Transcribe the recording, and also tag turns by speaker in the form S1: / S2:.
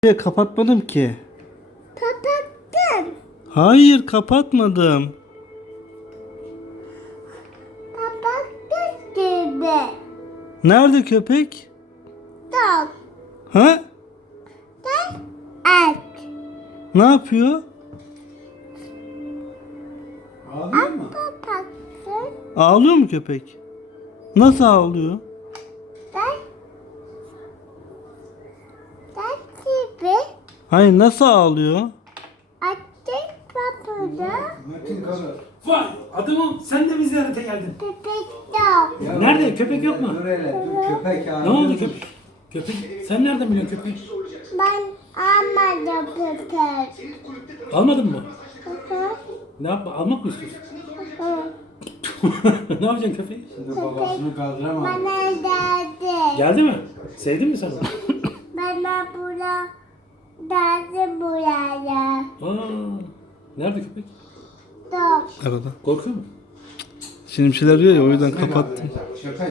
S1: Kapatmadım ki.
S2: Kapattın.
S1: Hayır, kapatmadım.
S2: Kapattın gibi.
S1: Nerede köpek?
S2: Dok.
S1: Ha?
S2: Sen et.
S1: Ne yapıyor?
S3: Ağlıyor mu?
S2: Kapattın.
S1: Ağlıyor mu köpek? Nasıl ağlıyor?
S2: Sen. Sen gibi.
S1: Hayır, nasıl ağlıyor?
S2: Açtık kapıda.
S3: Metin kalır.
S4: Vay adamım sen de mi ziyarete geldin?
S2: Köpek dok.
S3: Ya
S4: Nerede? Köpek yok mu?
S3: Dur hele dur köpek
S4: Ne
S3: ağlıyor.
S4: oldu köpek? Köpek sen nereden biliyorsun köpeği?
S2: Ben almadım köpek.
S4: Almadın mı?
S2: Hı hı.
S4: Ne yapma? Almak mı istiyorsun?
S2: Hı.
S4: Ne yapacaksın köpeği?
S3: Şimdi babasını kaldıramam.
S2: Bana geldi.
S4: Geldi mi? Sevdin mi sen onu?
S2: Bana bura geldi buraya.
S4: Aa, nerede köpek?
S2: Dok.
S1: Arada.
S4: Korkuyor mu?
S1: Şimdi bir şeyler diyor ya, o yüzden kapattım.
S3: Şaka